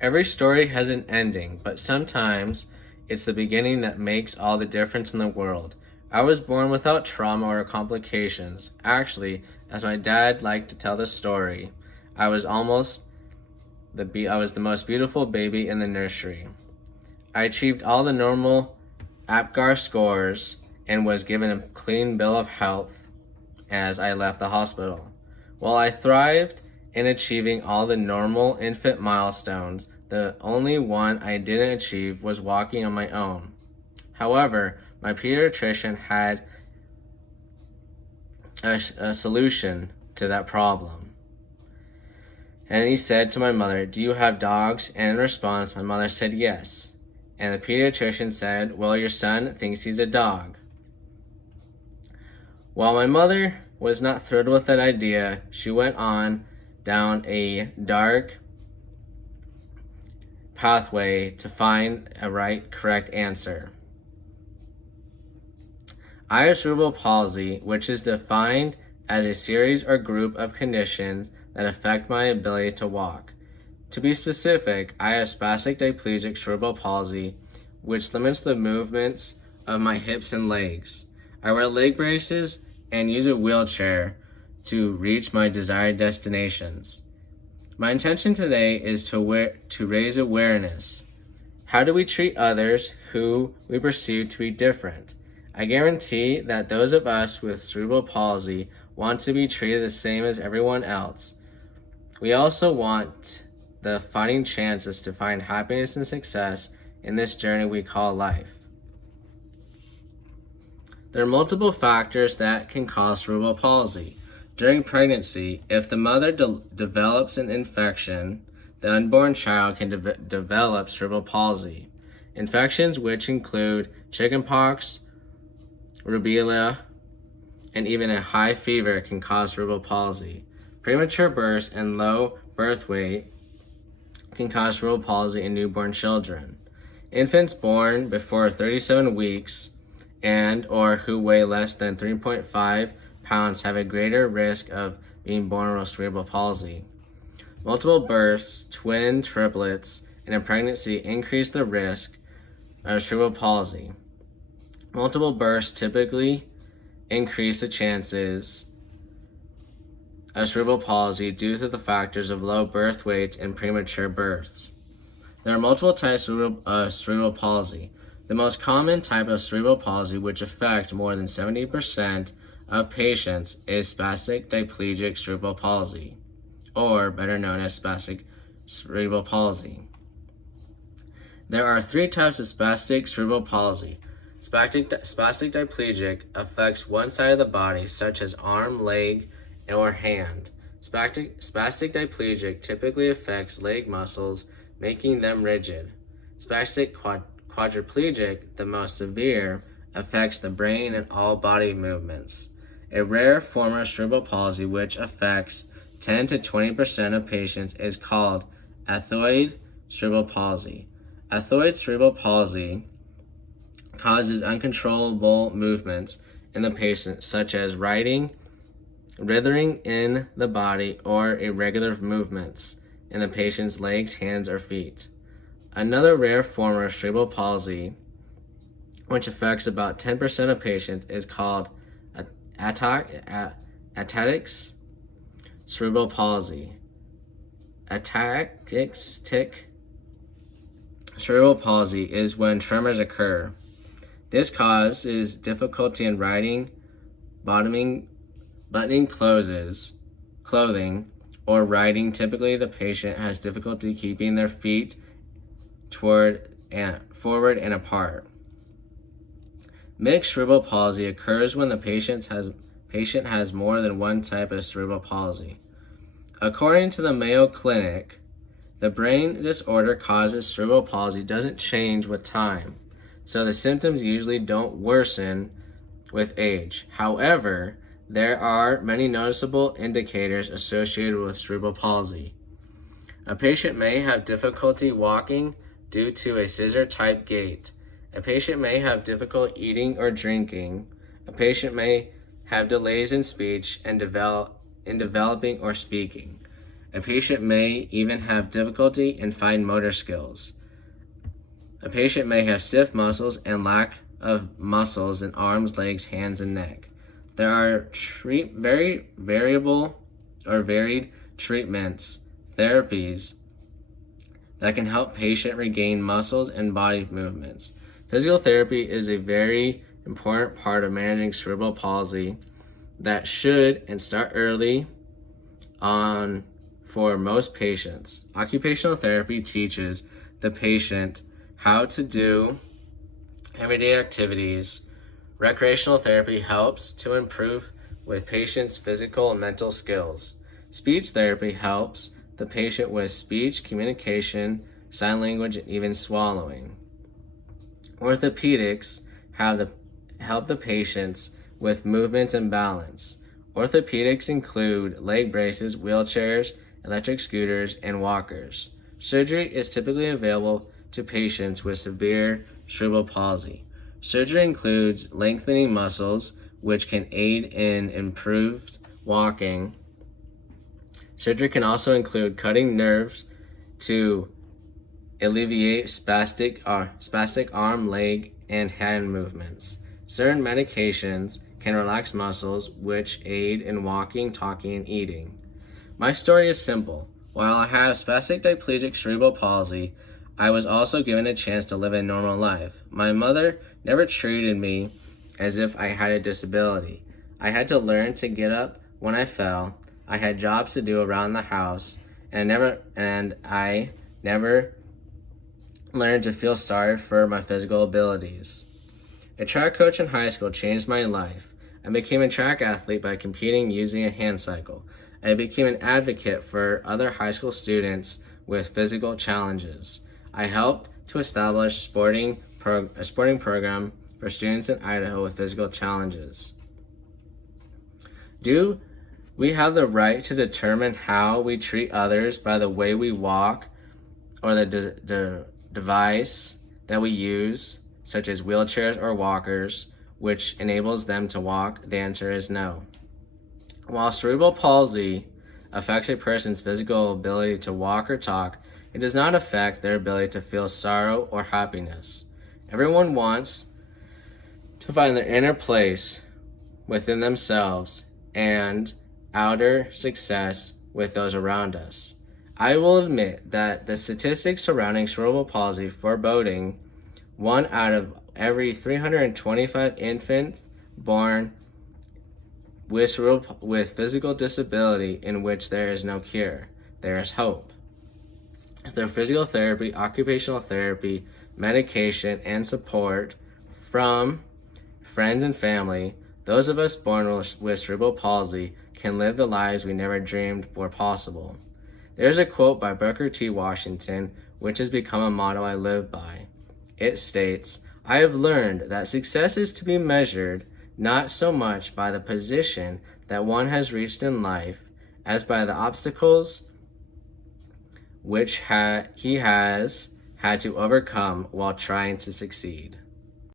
Every story has an ending, but sometimes it's the beginning that makes all the difference in the world. I was born without trauma or complications. Actually, as my dad liked to tell the story, I was I was the most beautiful baby in the nursery. I achieved all the normal APGAR scores and was given a clean bill of health as I left the hospital. While I thrived in achieving all the normal infant milestones, the only one I didn't achieve was walking on my own. However, my pediatrician had a solution to that problem. And he said to my mother, "Do you have dogs?" And in response, my mother said yes. And the pediatrician said, "Well, your son thinks he's a dog." While my mother was not thrilled with that idea, she went on down a dark pathway to find a correct answer. I have cerebral palsy, which is defined as a series or group of conditions that affect my ability to walk. To be specific, I have spastic diplegic cerebral palsy, which limits the movements of my hips and legs. I wear leg braces and use a wheelchair to reach my desired destinations. My intention today is to raise awareness. How do we treat others who we perceive to be different? I guarantee that those of us with cerebral palsy want to be treated the same as everyone else. We also want the fighting chances to find happiness and success in this journey we call life. There are multiple factors that can cause cerebral palsy. During pregnancy, if the mother develops an infection, the unborn child can develop cerebral palsy. Infections which include chickenpox, rubella, and even a high fever can cause cerebral palsy. Premature births and low birth weight can cause cerebral palsy in newborn children. Infants born before 37 weeks and or who weigh less than 3.5 pounds have a greater risk of being born with cerebral palsy. Multiple births, twin triplets, in a pregnancy increase the risk of cerebral palsy. Multiple births typically increase the chances of cerebral palsy due to the factors of low birth weights and premature births. There are multiple types of cerebral palsy. The most common type of cerebral palsy, which affect more than 70% of patients, is spastic diplegic cerebral palsy, or better known as spastic cerebral palsy. There are three types of spastic cerebral palsy. Spastic diplegic affects one side of the body, such as arm, leg, or hand. Spastic diplegic typically affects leg muscles, making them rigid. Spastic quadriplegic, the most severe, affects the brain and all body movements. A rare form of cerebral palsy, which affects 10 to 20% of patients, is called ethmoid cerebral palsy. Ethmoid cerebral palsy causes uncontrollable movements in the patient, such as writhing in the body, or irregular movements in the patient's legs, hands, or feet. Another rare form of cerebral palsy, which affects about 10% of patients, is called ataxic cerebral palsy. Ataxic cerebral palsy is when tremors occur. This causes difficulty in writing, buttoning clothing, or writing. Typically, the patient has difficulty keeping their feet forward and apart. Mixed cerebral palsy occurs when the patient has more than one type of cerebral palsy. According to the Mayo Clinic, the brain disorder causes cerebral palsy doesn't change with time, so the symptoms usually don't worsen with age. However, there are many noticeable indicators associated with cerebral palsy. A patient may have difficulty walking due to a scissor-type gait. A patient may have difficulty eating or drinking. A patient may have delays in speech and developing or speaking. A patient may even have difficulty in fine motor skills. A patient may have stiff muscles and lack of muscles in arms, legs, hands, and neck. There are very variable or varied treatments, therapies that can help patient regain muscles and body movements. Physical therapy is a very important part of managing cerebral palsy that should and start early on for most patients. Occupational therapy teaches the patient how to do everyday activities. Recreational therapy helps to improve with patients' physical and mental skills. Speech therapy helps the patient with speech, communication, sign language, and even swallowing. Orthopedics help the patients with movements and balance. Orthopedics include leg braces, wheelchairs, electric scooters, and walkers. Surgery is typically available to patients with severe cerebral palsy. Surgery includes lengthening muscles, which can aid in improved walking. Surgery can also include cutting nerves to alleviate spastic arm, leg, and hand movements. Certain medications can relax muscles, which aid in walking, talking, and eating. My story is simple. While I have spastic diplegic cerebral palsy, I was also given a chance to live a normal life. My mother never treated me as if I had a disability. I had to learn to get up when I fell. I had jobs to do around the house, and I never learned to feel sorry for my physical abilities. A track coach in high school changed my life. I became a track athlete by competing using a hand cycle. I became an advocate for other high school students with physical challenges. I helped to establish a sporting program for students in Idaho with physical challenges. Do we have the right to determine how we treat others by the way we walk or the device that we use, such as wheelchairs or walkers, which enables them to walk? The answer is no. While cerebral palsy affects a person's physical ability to walk or talk, it does not affect their ability to feel sorrow or happiness. Everyone wants to find their inner place within themselves and outer success with those around us. I will admit that the statistics surrounding cerebral palsy foreboding 1 out of every 325 infants born with physical disability in which there is no cure. There is hope. Through physical therapy, occupational therapy, medication, and support from friends and family, those of us born with cerebral palsy can live the lives we never dreamed were possible. There's a quote by Booker T. Washington, which has become a motto I live by. It states, "I have learned that success is to be measured not so much by the position that one has reached in life as by the obstacles which he has had to overcome while trying to succeed."